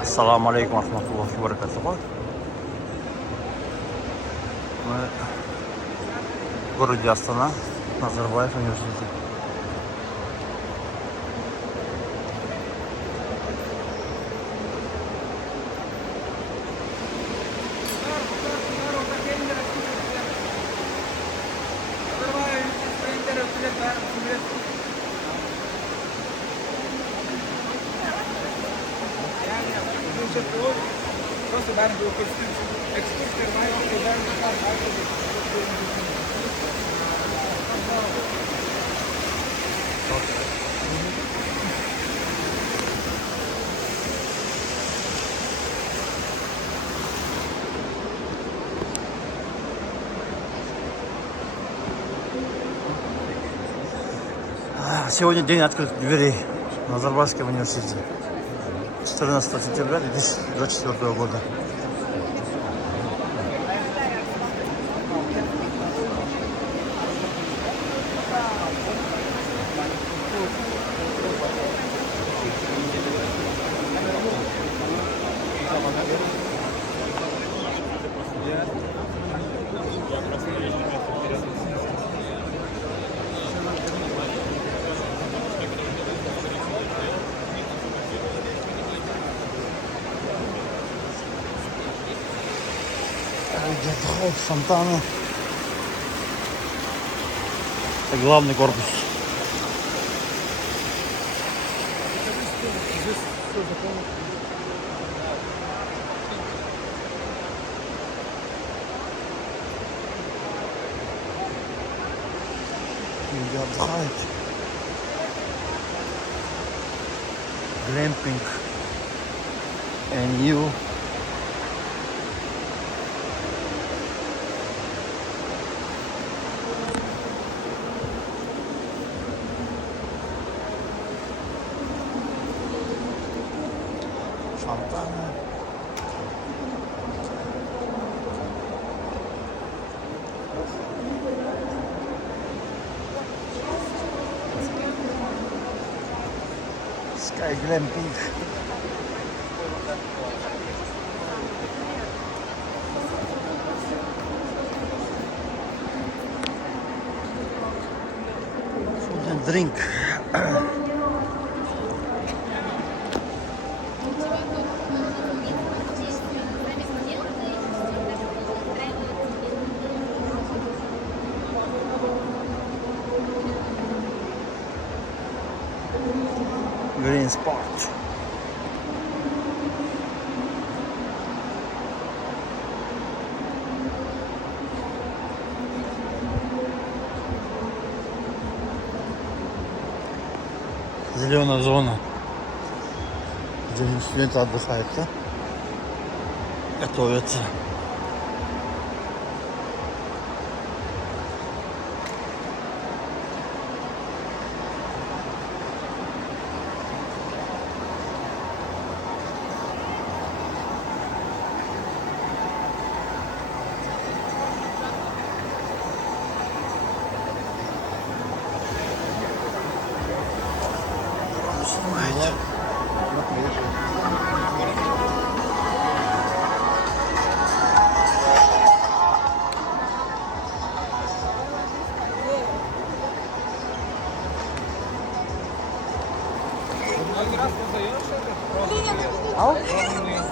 Ассаламу алейкум рахматуллахи ва баракатуху. Мы в городе Астана, Назарбаев университет. Сегодня день открытых дверей в Назарбаевском университете. 14 сентября 2024 года. Где-то фонтаны. Это главный корпус. Люди отдыхают. Глэмпинг. NU. Фонтаны. Sky Glamping. Food and drink. Green Spot. Зеленая зона, где студенты отдыхают, да? Готовятся. Al.